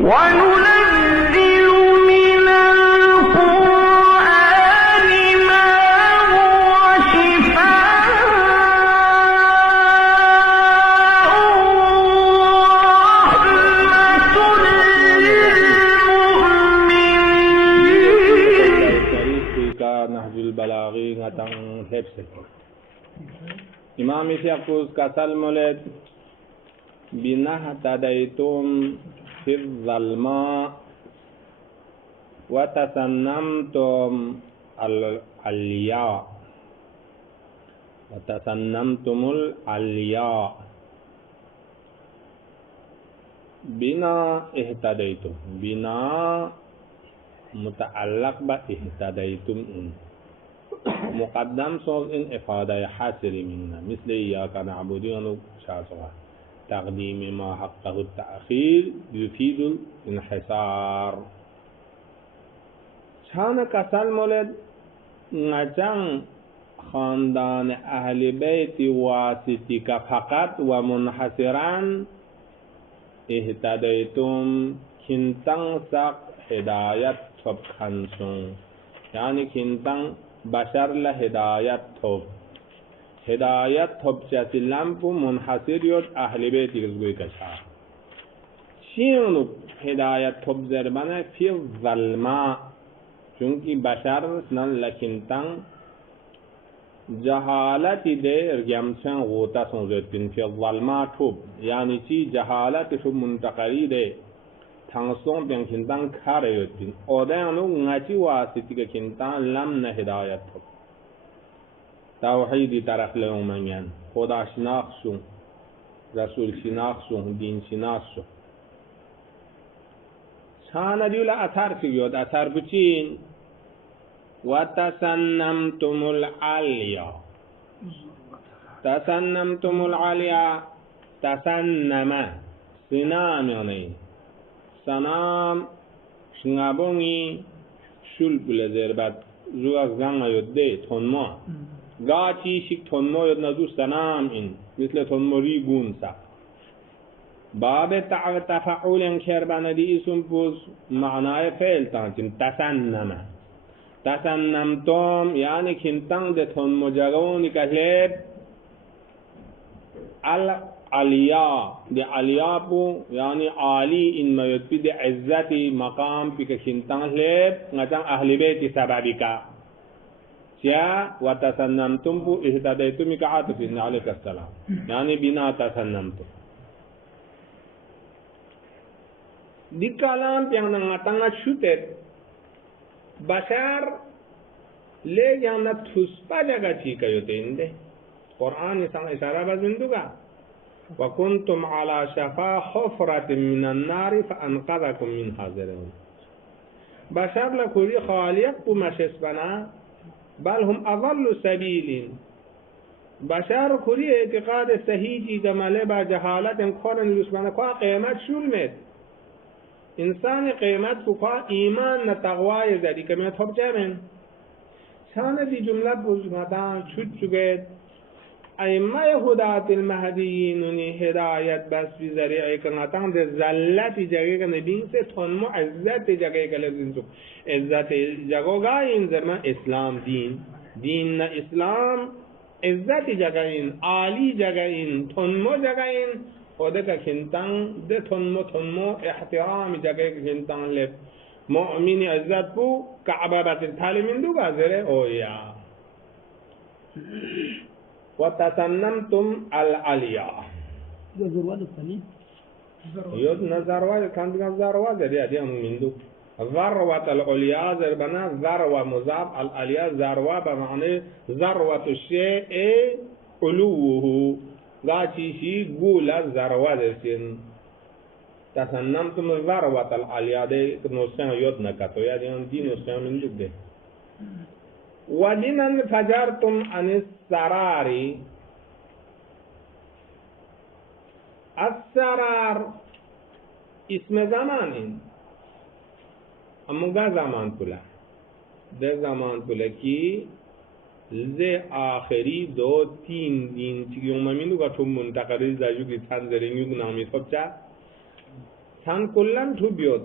وننزل من القرآن ما هو شفاء ورحمة للمؤمنين. نهج البلاغي ngatang hepse Imam Isyakus kasal mulad binah tadaitum fi zalma wa tasannamtum al-alya wa tasannamtumul alya bina ihtadaitum bina muta'allaq ba ihtadaitum مقدم صوت إن إفادة حاصل منا مثل إياك نعبد ونشاطها تقديم ما حقه التأخير يفيد الانحصار شان كسل مولد نجان خاندان أهل بيت واسطك فقط ومنحصرا اهتديتم كنتم سق هداية تبخنسون يعني كنتم بشر له هدایت توب چاسی لامپو منحصر یود اهل بیتی گوی کشا چیونو هدایت توب زربانه فی ظلما چونکی بشر نن لکنتن جهالتی ده ارگمچن غوطا سنزدین فی ظلما توب یعنی چی جهالت شو منتقلی ده تنصون بین کنتان کار یوتین اودانو نچی واسطی که کنتان لم نه هدایت تو توحیدی طرف لومنین خدا شناخشون رسول شناخشون دین شناخشون شان دیولا اثر چیود اثر بچین و تسنمتم العلیا تسنم سنام یعنی سنام شنابونgi شول بله زربت زو از گنگ یوده تنما گاچی شک تنما یود نزو سنام این مثل تنما ریگون سا باب تفعول انکر باندی اسم پوز معنای فعل تانچین تسنمتم یعنی کنتن ده تنما جگونی کهلب علیا دی علیا پو یعنی عالی ان میت پی دی عزتی مقام پی کشنتان لیب نجان اہل بیتی سببی کا چیا و تسنمتم پو احتدیتمی کا عاطفین علیک السلام یعنی بنا تسنمتم دی کلام پیانگ نگاتنگا چھوٹت بشار لے جانا تھسپا جگہ چیکا یوتے اندے قرآن اشارہ بزندو گا وكنتم على شفا حفرة من النار فأنقذكم منها زرهم بشر لكوري خالق بمشس بنا بل هم أضل سبيل بشر كوري اعتقاد سهيجي جماله با جهالت كورن يسبنا كوا قيمت شلمت انسان قيمت كوا إيمان نتقوى يزدي كمية حب جامن شان دي جملة بوزمدان شد شگت ائمه هدایت المهدیین هدایت بس بی ذریعه کناتان ده زلت جگه کنه بین سے تنمو عزت جگه کله زنسو عزت جگه گاین زمان اسلام دین نه اسلام عزت جگه این عالی جگه این تنمو جگه این خود که کنتان ده تنمو احترام جگه کنتان لب مؤمن عزت بو کعبه بس تالی من دو گازره اویا وتسنمتم العليا زرواد الثاني يود نزرواد كان نزرواد دي من دو ذروة العليا زربنا ذروة مضاف العليا ذروة بمعنى ذروة الشيء علوه غاشي شي غولا ذروة دسين تسنمتم ذروة العليا دي نوسان يود نكاتو يا دي نوسان من دو ده ودينا فجرتم عن السرار السرار اسم زمان امگا زمان پلا ده زمان پلا کی لزه آخری 2-3 دین چیگی اوممینو گا چون منتقلی زاجو کی تنظرینیو نامی خب چا سان كلن تو بيود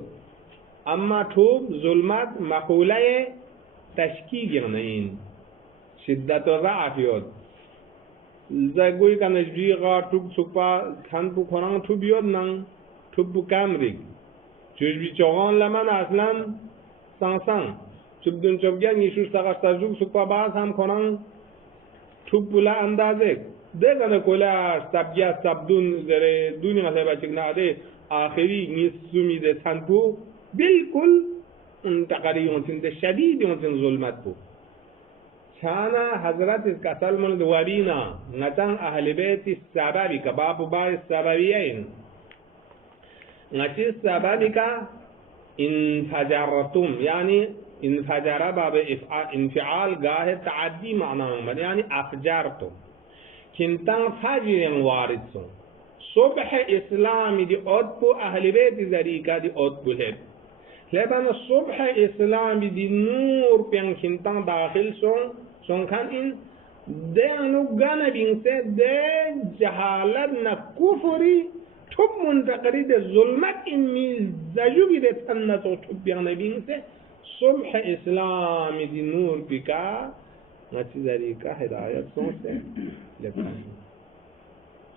أما توب ظلمات مقولة تشكيك يعني شدة الضعف يود زاغوي كان جيغا توب سوبا كان بو كوران تو بيود نان توب بو كامريك جوجبي چوغان لمن اصلا سانسان توب دون چوبگان يشوش تاغاش تاجوك سوپا باز هم كوران توب بولا اندازه دغه کولا سبجا سبدون زره دنیا ته بچ نه ده آخری نسومی ده سنپو بالکل اون تقریبا تند شدید اون ظلمت بو شانا حضرت کسل من دورینا نتن اهل بیت السبابی که باب با السبابیین نچی السبابی که انفجرتم یعنی انفجر باب انفعال گاه تعدی معنی یعنی افجرتم كنتان فجر وارد سون صبح اسلام دي أدبو أهل بيت ذريكا دي أدبو هب لبن صبح اسلام دي نور بين كنتان داخل سون كان إن دانو غانا بينسي دي جهالتنا كفري تب منتقري دي ظلمت إن ميزاجو دي تنسو تب بيانا بينسي صبح اسلام دي نور بكا نتي ذريكا هداية سونسي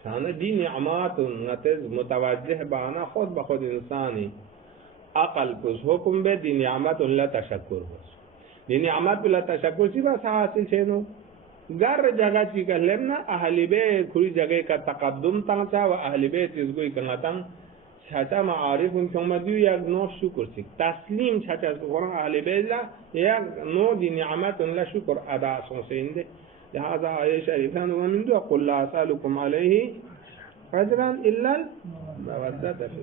شان دي نعمات نتز متوجه بانا خود بخود انساني عقل پس حکم به دي نعمت لا تشکر بس دي نعمت لا تشکر چی بس حاصل چنو گر جگہ چی کلمنا اهل بیت کلی جگہ کا تقدم تنچا و اهل بیت اس کوئی کناتن چاچا معارف ان کما دیو یک نو شکر سی تسلیم چاچا قرآن اهل بیت لا یک نو دي نعمت لا شکر ادا سونسینده لهذا آية شريفة ومن دو قل لا أسألكم عليه أجرا إلا المودة في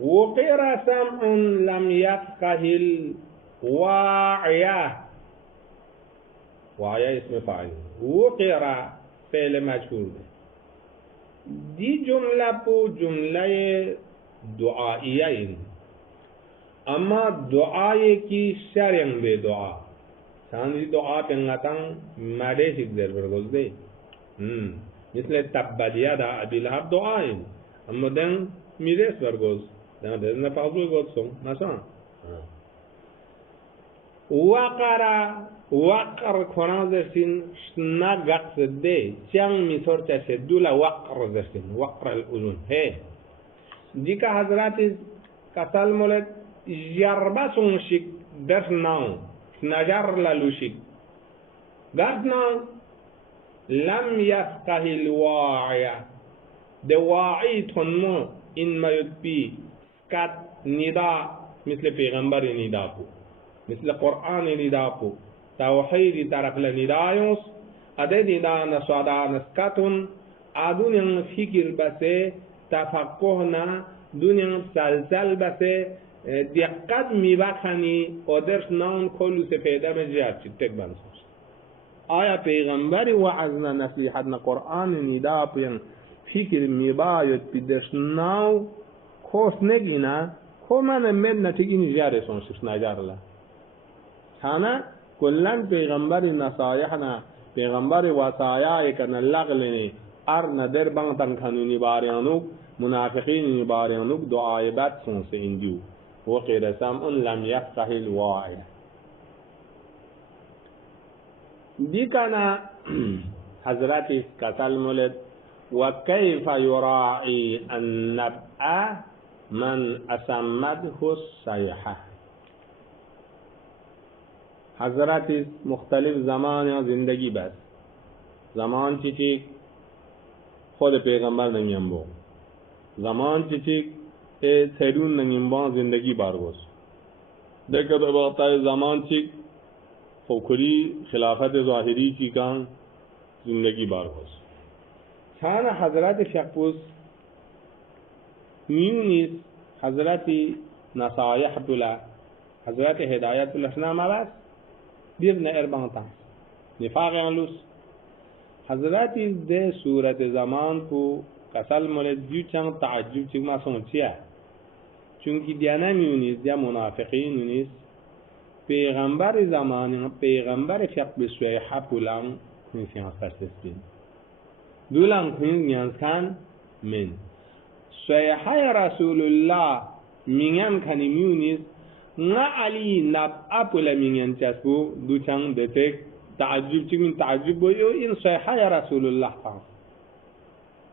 وقر سمع لم يفقه واعيا اسم فاعل وقر فعل مجهول دي جملة بو جملة دعائیه اما دعای کی شرم به دعا سانی دعا پنگاتن ماده شکر برگزده مثل تبت یدا ابی لهب دعای اما دن میرس برگز دن نفعضو گذسون مثلا وقر کنان زرسین شنا گقص ده چنگ میسور چشه دولا وقر زرسین وقر الاذن هی دیکا حضرات کسل مولد جربا سونشک درس ناو نجر لالوشک درس ناو لم يفقه الواعي دواعي تنمو إن ما يتبي كات نداء مثل پیغمبر نداء کو مثل قرآن نداء کو توحید طرف لنداء ادے نداء نسوادا نسکتون آدون فکر بسه تفقهنا دنیا سلسل بسه دقت میبخنی و درس نان کلو سفیده مجرد چی تک بنسوش آیا پیغمبری وعظنا نصیحتنا قرآن ندا پین فکر میباید پی درس ناو خوش نگینا خو من امید نتیگی نجاره سونشش نجارلا خانا کلن پیغمبری نصایحنا پیغمبری وصایای کن لغلنی ارنا در بانتن کنونی باریانوک منافقین باریانوک دعای بد سونس اندیو وقیر سمع لم يفقه الواعي دیکنا حضرت کسل مولد وكيف يراعي النبأ من أسمته الصيحة حضرت مختلف زمان یا زندگی بس زمان چی خود پیغمبر نمیم بو زمان چی سیدون نمیم با زندگی بارگوز دیکھ دو بغتای زمان چی فوکری خلافت ظاهری چی کان زندگی بارگوز چان حضرت شخص میونیس حضرت نصایح بلا حضرت هدایت الاسلام بس بيبنى اربعة نفاق لوس حضرت ده صورت زمان کو کسل مولد دیو چند تعجب چیگ ما سنچیا چونکی دیانا میونیس دیا منافقین نیست پیغمبر زمان پیغمبر فقط به صحیحه پولان میسیان خرسسپین دولان کنید نیانسان من صحیحه رسول الله میگن کنی میونیز نا علی نب اپولا میگن چسبو دوچان دتک تعجب چیکن تعجب بویو این صحیحه رسول الله تانس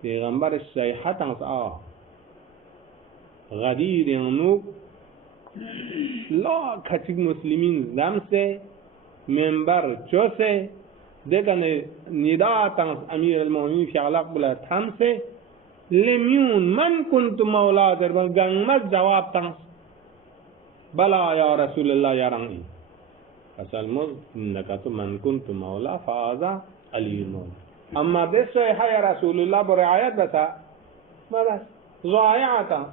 پیغمبر صحیحه تانس غدیر یعنوک لا کچک مسلمین زمسه منبر چوسه دکن نداء تانس امیر المؤمنین فعلاق بلا تامسه لمیون من کنت مولا در گنگمت جواب تانس بلا یا رسول الله یا رنگی اصل مز نکاتو من کنت مولا فازا علی مولا اما دسو یا رسول الله برعایت بسا بس ضایعتا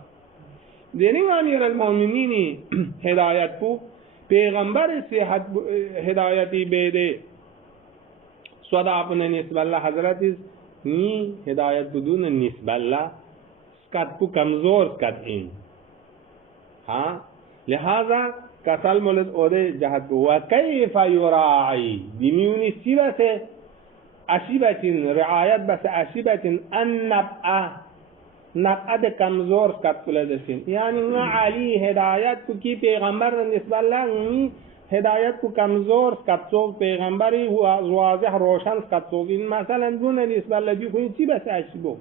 دینی امیر المؤمنین هدایت کو پیغمبر سے ہدایتی بیدے صدا اپنے نسب اللہ حضرت نی ہدایت بدون نسب اللہ سکت کو کمزور سکت این ہاں لہذا کسل مولد اودے جہد کو وکیف یراعی دیمیونی سیبہ سے اشیبتن رعایت بس اشیبتن النبعہ نقد کمزور سکت کو لدسین یعنی علی ہدایت کو کی پیغمبر نسب اللہ ہدایت کو کمزور سکت سوگ پیغمبری واضح روشن سکت سوگ مثلا دون نسب اللہ بھی کوئی چی بس اشیبو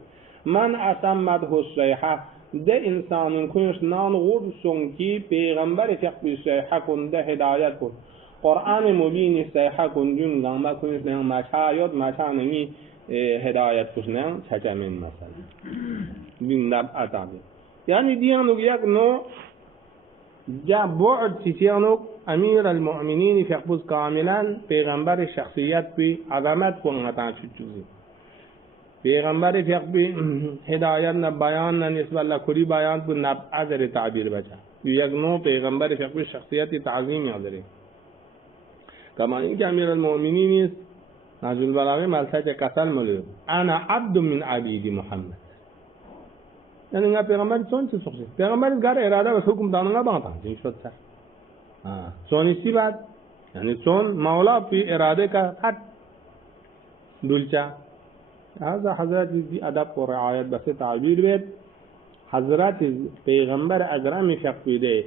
من اسمد حسیحہ ده انسان کنش نان غور سنکی پیغمبر فقبی صحیحہ کن ده هدایت کن قرآن مبین صحیحہ کن جن گامبا کنش نیان مچایت مچا نگی هدایت کش نیان چچا من مثلا بین نب اتابی یعنی دیانوک یک نو جا بعد چیزیانوک امیر المؤمنین فقبوز کاملا پیغمبر شخصیت بی عظمت کن غطان شد چوزی پیغمبر فقبی ہدایت نہ بیان نہ نسبت اللہ کھری بیان پر نب عذر تعبیر بچا یک نو پیغمبر فقبی شخصیت تعظیم عذر کما ان کے امیر المؤمنین نازل البلاغی مالسا چے قتل ملو انا عبد من عبید محمد یعنی nga پیغمبر چون چه سخت پیغمبر گار اراده و حکم داننگا باتا این شد سر چون اسی بات یعنی چون مولا پی اراده کا حد دلچا هذا حضرت دی ادب و رعایت بس تعبیر بید حضرت پیغمبر اجرام شقیده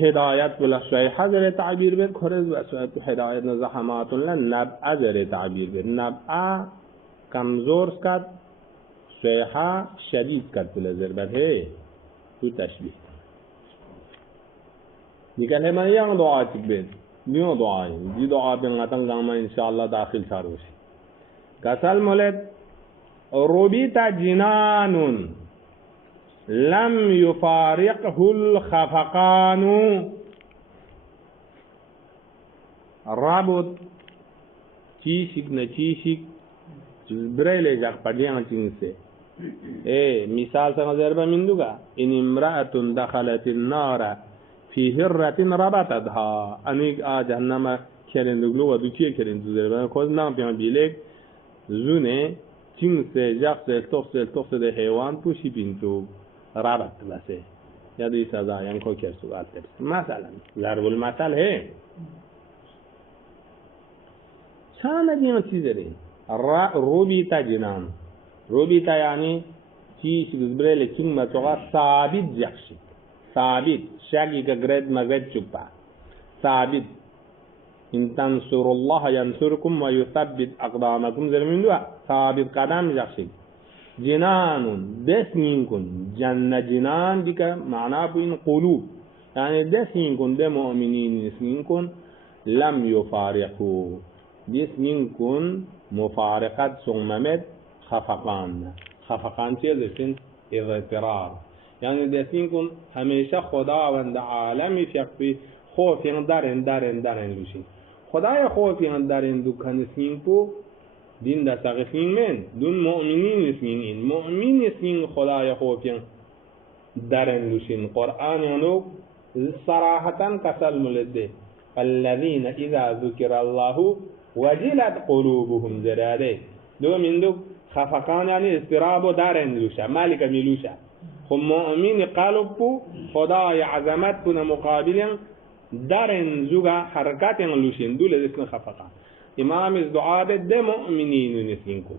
هدایت بلا صحیحه در تعبیر بید خرز و اسوات هدایت نزحمات نبع در تعبیر بید نبع کمزور سکت صحیحه شدید کت بلا ضربت ہے تو تشبیه دیکن ہے من یان دعا چک بید دیو دعای دی دعا بینغتن گاما انشاءاللہ داخل ساروشی قسل مولد ربط جنان لم يفارقه الخفقان رابط چیشک نہ چیشک برائلے جاک پڑیاں چین سے مثال سے ضربہ من دوگا ان امرأة دخلت النار في هرة ربطتها انیک آ جہنم کھیلن دوگلو و دوچیے کھیلن دو ضربہ خوز نام پیان بیلک زونه چین سے جاک سے توخ سے حیوان پوشی پینتو رابط بسه یا دوی سزا یعنی کو کر سوال ترس مثلا ضرب المثل ہے شان دیمت چیز رہی روبیتا جنان روبیتا یعنی چیز گزبره لکن متوقع ثابت جخشی ثابت شاکی کا گرد مگد چپا ثابت ان تنصروا الله ينصركم ويثبت اقدامكم زمین دو ثابت قدم جخشی جنان دس منكم جنة جنان ديك معناه بين قلوب يعني دس منكم ده مؤمنين منكم لم يفارقوا دس منكم مفارقات صممت خفقان تيزن اضطرار يعني دس منكم هميشه خداوند عالمي في خوف دارن لوشي خدای خوف دارن دکان سینپو دین دا ساقفین من دون مؤمنین اسمین این مؤمن اسمین خدای خوفین دارن لوشین قرآن یانو صراحتاً قسل ملده الذين اذا ذكر الله وجلت قلوبهم زراده دو من دو خفقان یعنی استراب دارن لوشا مالک میلوشا خم مؤمن قلب خدای عظمت کن مقابلا دارن زوغا حركات لوشين دول اسم خفقا امام الدعاء ده مؤمنين نسينكم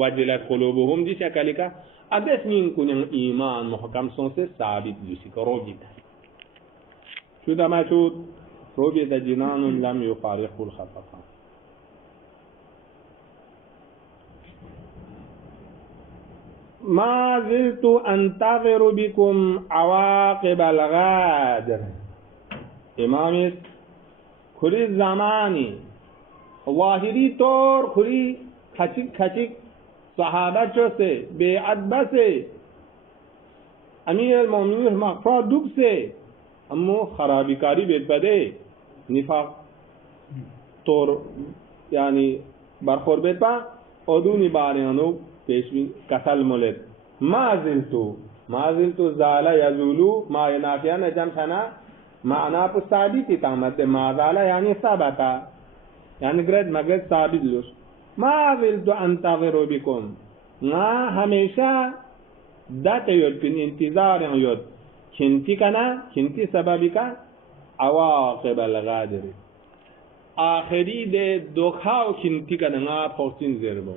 wajilat qulubuhum di shakalika adesmin kunyang iman muhkam sonse sabit lusi korobita sudah maksud robita jinanun lam yufariqul khataqa ما زلت أنتظر بكم عواقب الغادر امام خری زمانی ظاهری طور خری خچک خچک صحابه چوسه بیعت بسه امیر المؤمنین مغفرت دوک سے امو خرابی کاری بیت بده نفاق طور یعنی برخور بیت با ادونی باریانو پیشوی کسل مولد ما زلتو زالا یزولو ما ینافیان جمع شنا معنا پو ثابتی تامد ما زالا یعنی ثابتا یعنی گرد مگرد ثابت لوش ما زلتو انتظر بکم نا ہمیشہ دات یود پن انتظار یود کنتی کنا کنتی سببی کا عواقب الغادر آخری دے دوخاو کنتی کنا نا پوستین زربو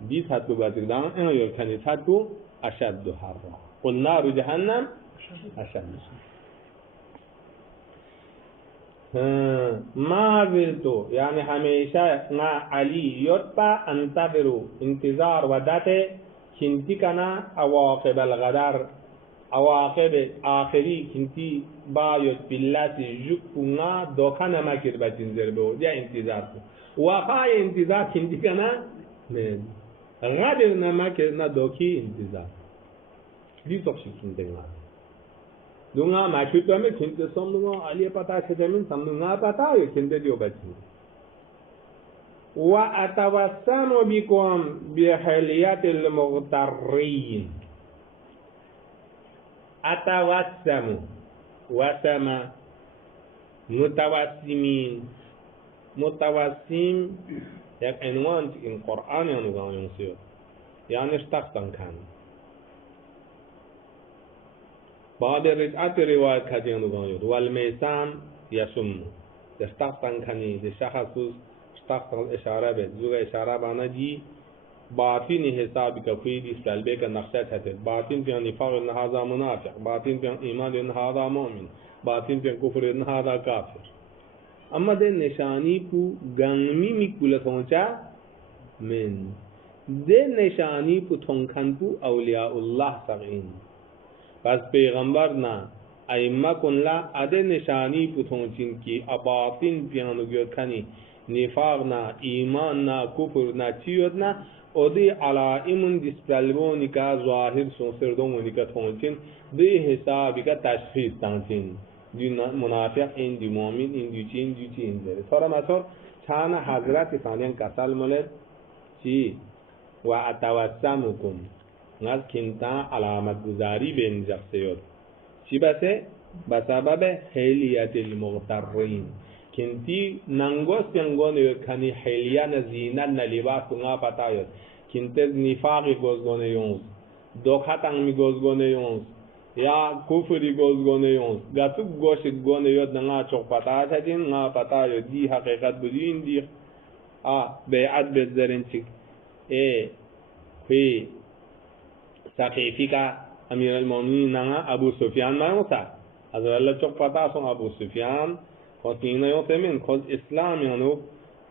دي ساتو باتردان انا يركني ساتو أشد حرا قل نار جهنم أشد ما زلتو يعني هميشا نا علي يتبا انتظروا انتظار وداته كنتي كنا عواقب الغدار عواقب آخري كنتي بايت بالله جوكنا دوكانا ما كربا تنزر بو دي انتظار وخاي انتظار كنتي كنا من غادر نما ke na doki intizar di toksi kindenga dunga ma chuto me kinte somnunga ali pata chedemin samnunga pata yo kinte dio bati wa atawassamu bikum bi haliyatil mughtarrin atawassamu wasama mutawassimin mutawassim یک عنوان N قرآن یعنی گایم save یعنی اشتاقتن کن بعد رجعت روایت کردی یعنی گایم والمیسان یسم اشتاقتن کنی دی شخصوس اشتاقتن اشاره بید زوگ اشاره بانا جی باطین حسابی که کوئی دی سلبه که نقشه چهتے باطین پیان نفاق انهادا منافق باطین پیان ایمان انهادا مؤمن باطین پیان کفر انهادا کافر اما دے نشانی پو گنگمی می کula سونچا من دے نشانی پو تھونکھن پو اولیاء اللہ سغین پس پیغمبر نا ائمہ کن لا ادے نشانی پو تھونچن کی اباطن پیانو گیوت کھنی نفاق نا ایمان نا کفر نا چیوت نا ادے علائمن دسپلبونی کا ظاہر سونسردونی کا تھونچن دے حسابی کا تشخیص تانچن دی منافق این دی مومن این دی چین دی چین داره طور مثلا چند حضرت فانیان کسال مولد چی و اتوسمکم ناز کنتا علامت گذاری بین جخصیت چی بسه بسبب حیلیت المغترین کنتی ننگوس پینگون یکنی حیلیان زینت نلیباس کنگا پتاید کنتز نفاقی گوزگونه یونز دوخطنگ می گوزگونه یونز یا کفری گوزگونه یونز گاتو گوشت گونه یود نگا چوک پتا چدین نگا پتا یود دی حقیقت بدین دی بیعت بزرین چک خوی سقیفی کا امیر المومنین نگا ابو سفیان مانوسا حضرت اللہ چوک پتا سن ابو سفیان خود تینه یون تمین خود اسلام یانو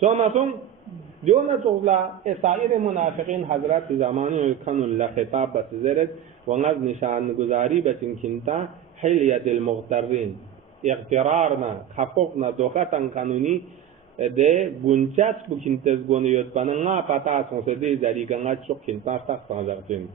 سومتون جونا تغلا سائر منافقين حضرات زماني يكون الله خطاب بس زرد ونز نشان گزاري بچن كنتا حلية المغترين اغترارنا حقوقنا دوخاتن قانوني de gunchas bu kintes gonu yot bananga pata sonse de zariga nga chok kinta sak sanjartin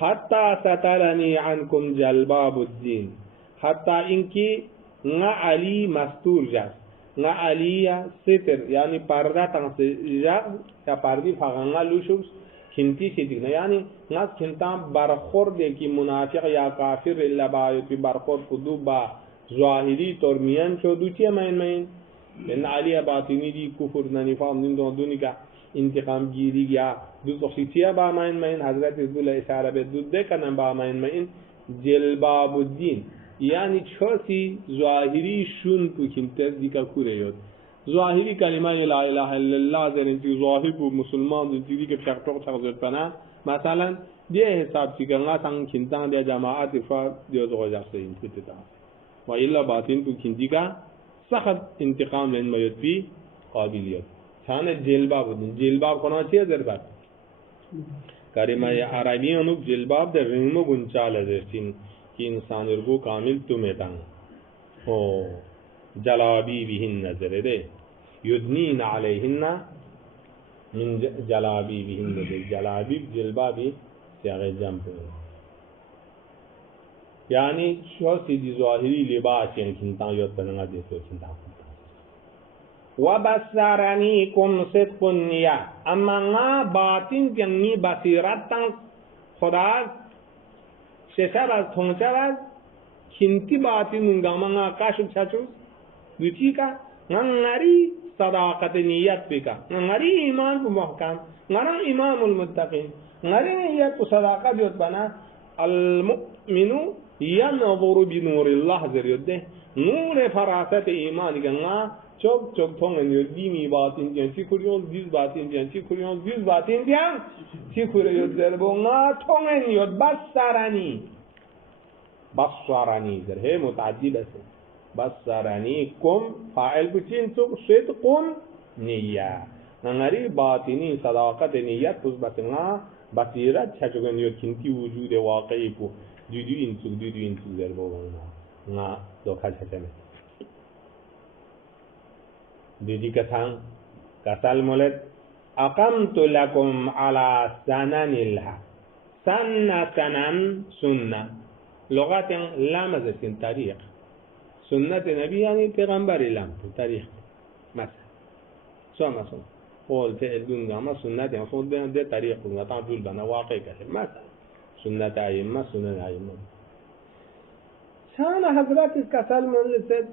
hatta satarani ankum jalbabuddin hatta inki nga ali mastur jas nga aliya sitir yani parda tang se jar ya pardi faganga lushus kinti sitigna yani nga kinta barkhor de ki munafiq ya kafir illa ba yu barkhor kuduba zahiri tormiyan choduti main لأن عليها باطني دي كفر نفاق من دون کا انتقام گیری گیا دو تخصیصیہ با مائن حضرت عزواللہ اشارہ بے دو دے کا نم با مائن جلباب الدین یعنی چھوسی ظاہری شن پو کمتر دی کا کورے یود ظاہری کلمہ لا الہ الا اللہ زرنتی ظاہر پو مسلمان دی کے پشاکتوک چاکزت پنا مثلا دی حساب چکا نگا سنگ کنتان دی جماعت افراد دیو زغو جاکسے انتتا و الا باطن پو کنتی کا سخت انتقام لین میت بھی قابلیت ثاني جلباب جلباب کنا چیه ضربت کریمه عربی انوک جلباب در رنگو گنچال ازرچین که انسان ارگو کامل تو میتن او جلابی بهن نظره ده یدنین علیهن من جلابی بهن ده جلابی جلبابی سیاغ jump yani şu sidi zahiri libas yani kintan yottanına deso kintan wa basaranikum sidqun niyya amma nga batin janni basiratan khuda shesabaz thongchabaz kinti batin ngamanga kashu chachu yutika ngari sadaqat niyyat bika ngari iman bu muhkam ngara imamul muttaqin ngari niyyat sadaqat yot bana al mu'minu ينظر بنور الله زريده نور فراست ایمان گنگا چوک چوک تونگن یودی می باتین جن چی کوریون these باتین جن چی کوریون these باتین جن چی کوریون زربونگا تونگن یود بسرانی زر ہے متعدی بس بسرانی کم فاعل بچین چوک صدق نیہ نغری باطنی صداقت نیت پس بسنگا بصیرت چچوگن یود کنتی وجود واقعی پو Dodo intuk zerbo nga do khalsa teme didi kasang kasal molet aqamtu lakum ala sananilha sanan sunna lugatan lamazatin tarikh sunnat nabi yani پیغمبر lam tarikh مثلا مثلا قول فعل دون ما سنت يعني خود ده tarikh nga تعدل بنا واقع كده مثلا سنة أئمة سنن أئمة شان حضرات كسل من لسد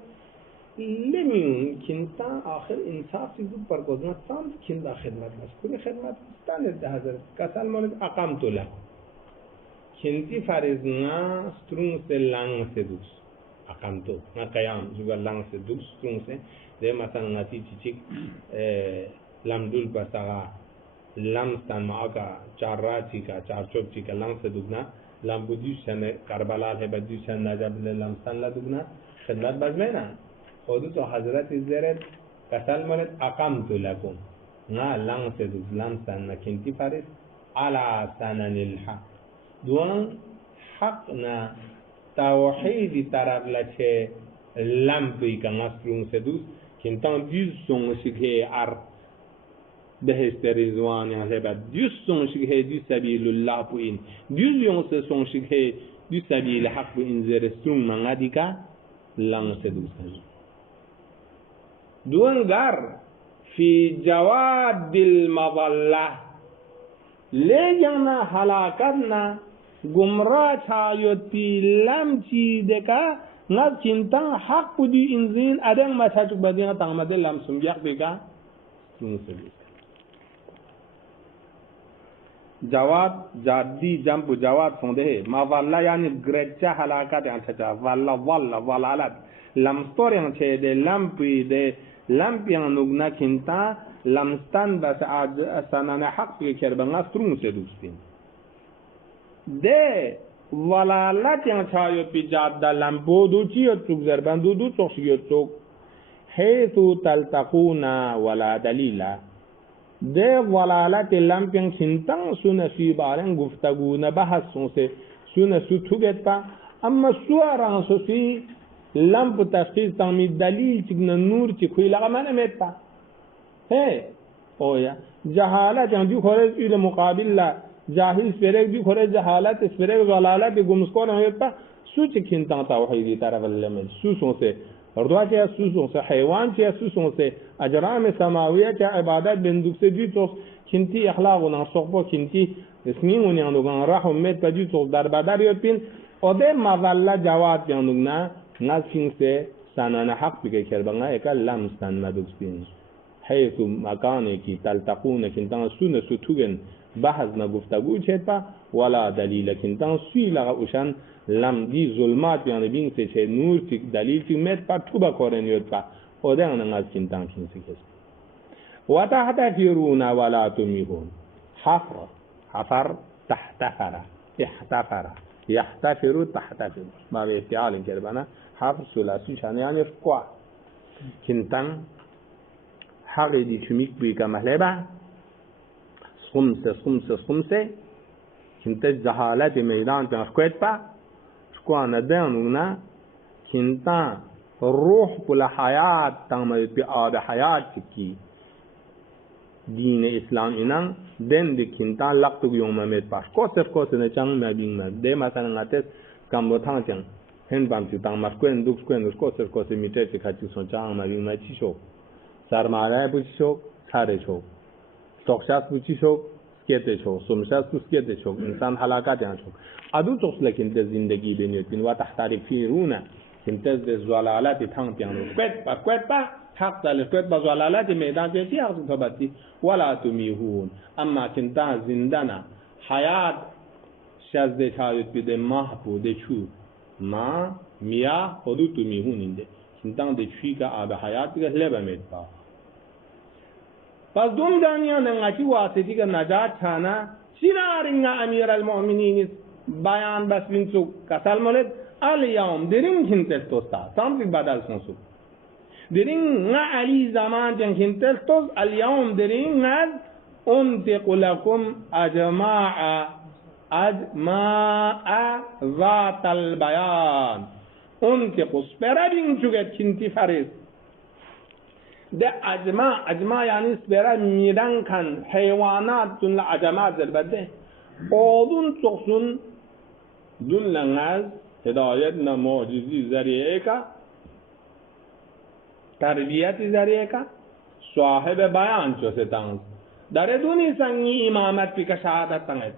لم يمكن تا آخر إنصاف يجب بركوزنا سام كندا خدمت مسكوني خدمت استانت ده حضرت كسل من أقامت له كنتي فارزنا سترون سے لانگ سے دوس أقامتو نا قيام جوا لانگ سے دوس سترون سے ده مثلا نتي تيجي لامدول بساغا لمستان معاك چارراتی کا چارچوبچی کا لمس دگنا لم بدیش سن کربلا ہے بدیش سن نجاب لمستان لا دگنا خدمت بزمنا خود تو حضرت زرد کسل مرد اقامت لكم نا لمس دگ لمستان نکنتی فارس على سنن الحق دوان حقنا توحید طرف لچه لمپی کا مسترون سدوس کنتان دیز سون سکه ار بهشت رضوان يعني بعد ديس سونشك هي دي سبيل الله بوين ديس يونس سونشك هي دي سبيل الحق بوين زرستون من غاديكا لان سدوس دون غار في جواب المظلة لجنا هلاكنا گمراه چايوتي لمچي دكا نات كنتان حق دي انزين ادن ما چاچو بدينا تامد لم سمجاك بكا سونسدوس جواب جادی جنب جواب فونده موالا یعنی گرچه حلاکت یعنی چه والا والالت لمستور یعنی چه ده لمپ یعنی نگنا کنتا لمستان بس سنان حق بگه کربنگا سترون سه دوستین ده والالت یعنی چه پی جاده لمپو دو چی یاد چوک زربن دو چوک شگید چوک حيث تلتقون ولا دليل ده ضلالت لمپن سنتان سنة سيبارن گفتگو نبحث سنسه سنة ستوگت پا اما سواران سوسی لمپ تشخیص تامی دلیل چگن نور چی خوی لغا من امید پا ہے اویا جهالت يعني دي خارج إلى مقابل لا جاهل سبرق دي خارج جهالت سبرق ضلالت گمسکور همیت پا سوچ کھنتان توحیدی طرف اللمل سوسوں سے اردوا چاہے سوسوں سے حیوان چاہے سوسوں سے اجرام سماویہ چاہے عبادت بندوق سے دی توس کھنتی اخلاق ونان صحبو کھنتی اسمین ونیاندوگان راح امید پا دی توس در بدر یود پین او دے مظلہ جواد یاندوگنا ناز کھن سے سانان حق بگے کربنگا ایکا لمستان مدوکسین حیث مکانے کی تلتقون کھنتان سون ستوگن بحث نگفتگو چهت پا ولا دلیل کنتان سوی لغا اوشن لم دی ظلمات یعنی بین سے چه نور تک دلیل تک میت پا تو با کورن یود پا او دے انگاز کنتان کن سکس و تحتفرون ولا تمیهون حفر تحتفر احتفر يحتفر تحتفر ما بافتعال كربنا حفر ثلاثي شان يعني فقوع كنتان حقي دي شميك بيكا مهلبا خمسه كنت جهالت میدان پہ اشکویت پا اشکوا ندانونا كنتا روح پل حیات تامد پی آب حیات چکی دین اسلام اینان دن دی كنتا لقتو یوم مید پا اشکو سر چنگ مبین مد دی مثلا نتس کم بطان چنگ هن بامتی تang مسکوین دوکسکوین اشکو سر میتر چکا سون چنگ مبین مد چی شو سرمایه بو چی شو سر شو سوخشاس بوچی شوک سکیت شوک سومشاس بو سکیت شوک انسان حلاکات یان شوک ادو توس لکن ده زندگی بینیتین و تحترفیرون کنتز ده زوالالات تانگ پیانو کوت با حق دل کوت با زوالالات میدان جنسی حق صحبتی ولا تمیهون اما کنتا زندنا حیات شازده چاوید بیده ماه بوده چو ما میا خودو تمیهون اینده کنتا ده چوی که آب حیات که لبه مید با پس دوم دانیا ننگاچی واسطی که نجات چانا سینارنگا امیر المؤمنین بیان بس بینسو کسال مولد الیوم درین کنتل توستا سامتک بدل سنسو درین نا علی زمان جن کنتل توس الیوم درین نز انتق لکم اجماع ذات البیان انتق سپرا بینسو که کنتی فریز ده اجماع یعنی سپرا میرن کن حیوانات دون اجماع زربده اولون تقصون دون لنگاز هدایت نموجزی ذریعه کا تربیت ذریعه کا صاحب بیان چوسه تانگ در دونی سنگی امامت پی که شهادت تانگید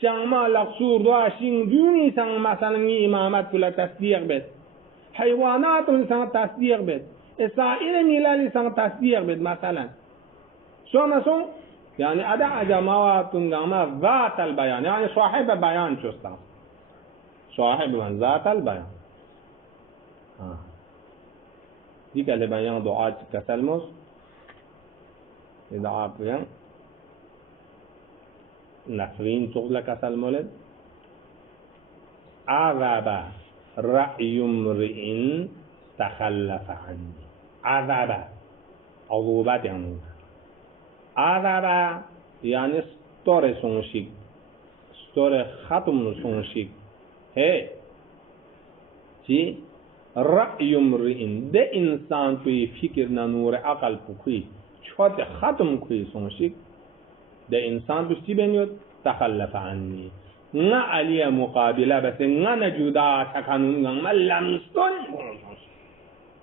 چنگما لقصور دو شنگ دونی سنگ مثلا امامت پلا تصدیق بید حیوانات دون سنگ تصدیق بید سائر ملل سنگ تصدیق بید مثلا سون يعني أداء جماعات تنجمع ذات البيان يعني صاحب بيان شوستا صاحب من ذات البيان دي كله بيان دعاء كسلموس دعاء بيان نفرين شغل كسلمولد عذاب رأي امرئ تخلف عني عذاب عذوبات يعني عذاب يعني ستور سونشيك ستور ختم سونشيك هي جي رأي امرئ ده انسان توی فکر نور عقل پوکی چوت ختم کوی سونشيك ده انسان توی بنیود تخلف عني نا علی مقابله بس نا نجودا تکنون ما لمستون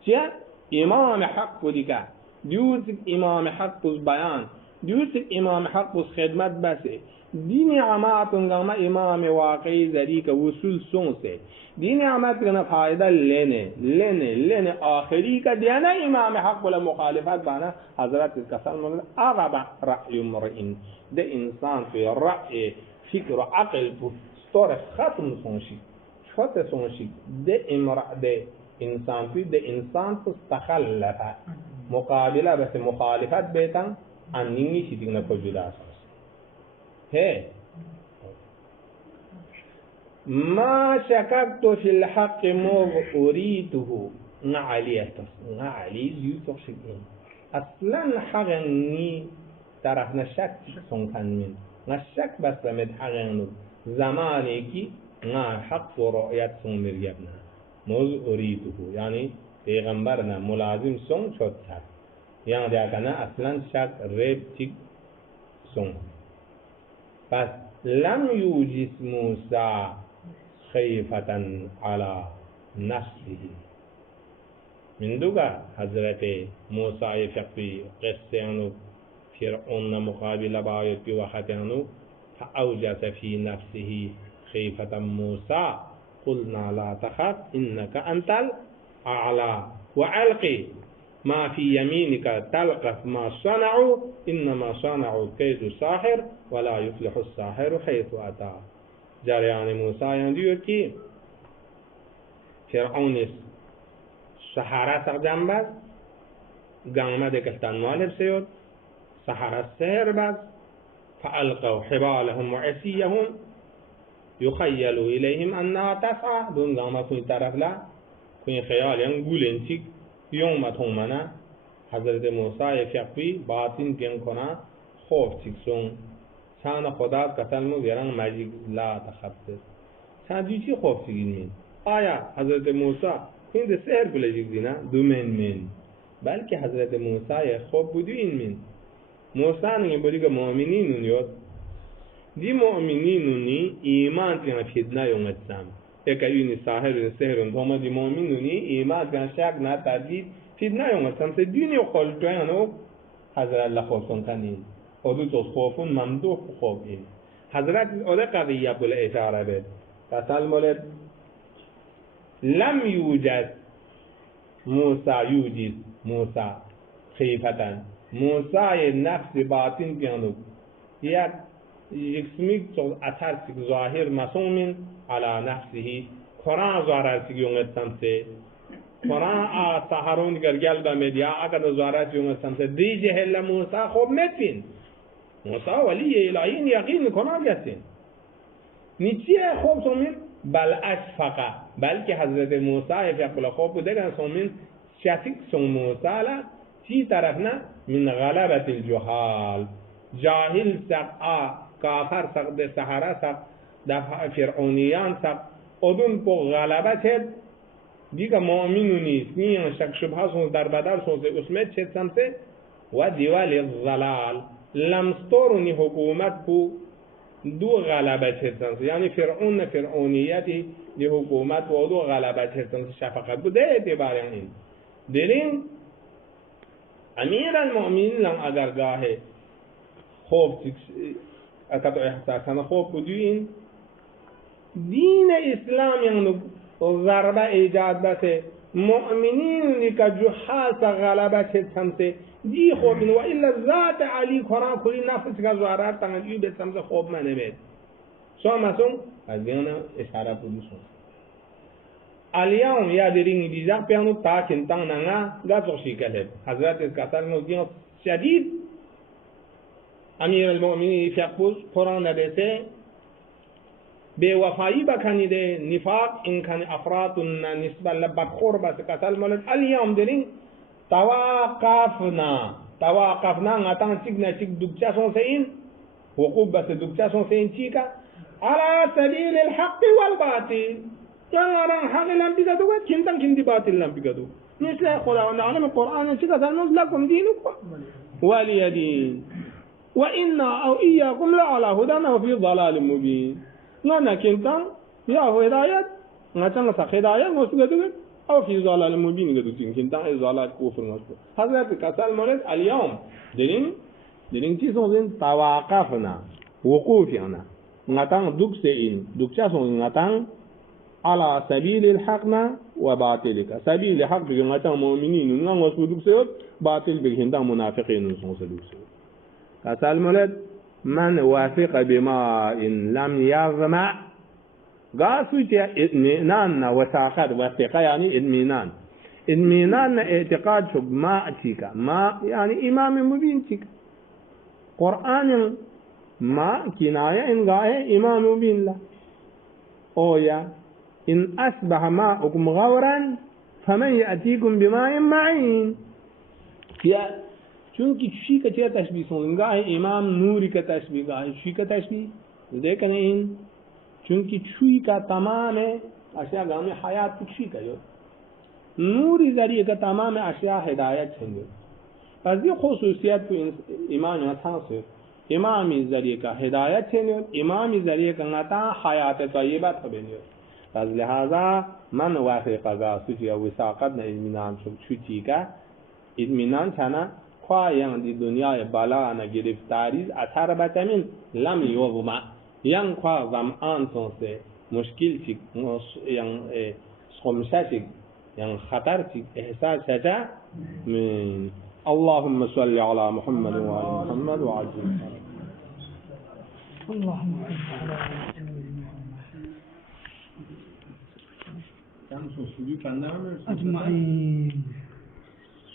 چه امام حق بودی که دیوز امام حق بوز بیان دیوز امام حق بوز خدمت بسه دین نعماتون گما امام واقعی ذری که وصول سونسه دین نعمت گنا فایده لینه آخری که دیانه امام حق بولا مخالفت بانا حضرت کسان مولد اغبا رأی مرئین ده انسان فی رأی فکر و عقل بود ستور ختم سونشی شوت سونشی ده امرأ ده انسان فی ده انسان پس تخلفه مقابله بس مخالفت بیتن انینی چیزی نکو جدا سونس ہے ما شككت في الحق مغ أريته نعلي يوسف شكين أصلا حغني طرفنا شك سنكن من نشك بس لمد حغنو زماني كي نا حق ورؤية سنمر يبنا مغ أريته يعني پیغمبرنا ملازم سن شد شك يعني ده كنا أصلا شك ريب تيك سن بس لم يوجد موسى خيفة على نفسه من دوغا حضرت موسى يفقي قصة فرعون مقابل بايت وحتانو فأوجس في نفسه خيفة موسى قلنا لا تخاف إنك أنت الأعلى وألقي ما في يمينك تلقف ما صنعوا إنما صنعوا كيد ساحر ولا يفلح الساحر حيث أتى جریان موسی دیو کی فرعون سحرا سقدم بس گامه دکستان مالب سيود سحرا السهر بس فألقوا حبالهم وعصيهم يخيل إليهم أنها تسعى دون گامه كوين طرف لا كوين خيال ينقولن تيك يوم تهمنا حضرت موسی فقوی باطن کن کنا خوف تیک سون سان خدا قتل مو گران ماجیک لا تخبت سان دیچی خوف تیگین من آیا حضرت موسی این ده سهر بلجیک دینا دومن من بلکه حضرت موسی خوف بودو این من موسی نگه بودی که مؤمنین نیاد دی مؤمنین نی ایمان تینا فیدنا یومت سام اکا یونی ساهر سهرون دوما دی مؤمنین نی ایمان تینا شک نا تردید فیدنا یومت سام سه دینی خالتوانو حضرت الله خوفون کنین حدود خوف ممدوح خوف این حضرت اوله قضیه بل اشاره بد قتل مولد لم یوجد موسی خیفتا موسی نفس باطن بیانو یک سمیک اثر سیک ظاهر مسومن على نفسه قرآن ظاهر سیک یونگت سمسه قرآن سحرون گرگل بمدیا اگر ظاهر سیک یونگت سمسه دی جهل موسی خوب متفین موسی ولی الهین یقین کنان گسین نیچیه خوب سومین بل اشفقه بلکه حضرت موسی فقل خوب بوده گن سومین شفیق سوم موسی لا چی طرف نه من غلبت الجهال جاهل سق کافر سق ده سحره سق ده فرعونیان سق ادون پو غلبت هد دیگه مؤمنو نیست نیان شک شبه سون در بدر سون سے اسمت چه سمسه و دیوال الظلال لمستورنی حکومت کو دو غلبت هستند یعنی فرعونیتی دی حکومت و دو غلبت هستند شفقت بوده اعتبار این دلین امیر المؤمنین لم اگر گاه خوب اکتو احساسان خوب بودین دین اسلام یعنی ضربه ایجاد بسه مؤمنین که جحاس غلبت هستند دی خوب و الا ذات علی قرآن کلی نفس کا زوارات تنگ یو به سمز خوب منه بید سو مسون از دینا اشاره پولیسون الیوم یا درین دیزا پیانو تا کنتان ننا گازو شیکله حضرت قتل موجین شدید امیر المؤمنین فقبوز قرآن نبیسه به وفایی بکنیده نفاق این کن افراد نسبت لبخور بس قتل مولد الیوم درین توقفنا ngatan signa sig dukcha son sein hukum bas dukcha son sein chika ala sabil al haqq wal batil yang orang haq lam bigadu kintan kindi batil lam bigadu nisla khula wa na'lam alquran chika dalmuz lakum dinukum wali din wa inna aw iyyakum la ala hudan wa fi dhalal mubin ngana kintan ya hidayat ngatan sa hidayat ngosugadu أو في ضلال مبين قدو تنكين تان ضلال كفر مسكو حضرت قتل مولد اليوم دلين تيسون توقفنا وقوفنا نتان دوكسين دوكسون نتان على سبيل الحقنا وباطلك سبيل الحق نتان مؤمنين نان وسو دوكسيوت باطل بهندان منافقين سون دوكسيوت قتل مولد من وافق بما إن لم يظمأ قاسوت اطمئنان وثاقات وثقة يعني اطمئنان اعتقاد شب ما أتيك ما يعني إمام مبين تيك قرآن ما كناية إن قاية إمام مبين لا أويا إن أصبح ماؤكم غورا فمن يأتيكم بماء معين يا چونکہ شی کا چیز تشبیہ سنگا ہے امام نوری کا تشبیہ کا ہے شی کا تشبیہ دیکھیں ان چونکہ چھوئی کا تمام اشیاء گام حیات چھوئی کا جو نوری ذریعے کا تمام اشیاء ہدایت ہیں از یہ خصوصیت کو امام نتاں سے امامی ذریعے کا ہدایت ہیں امامی ذریعے کا نتاں حیات طیبہ تبینی از لہذا من وافق گا سوچی وساقت نہ اطمینان چھوٹی کا اطمینان چھانا خواهی دی دنیای بالا نه گرفتاری اثر بتمین لم یوما ین خواه زمان سنسه مشکل چی ین خمسه چی ین خطر چی احساس شجا من اللهم صل على محمد وعلى محمد وعجل اللهم صل على كان سوسبي كان أجمعين.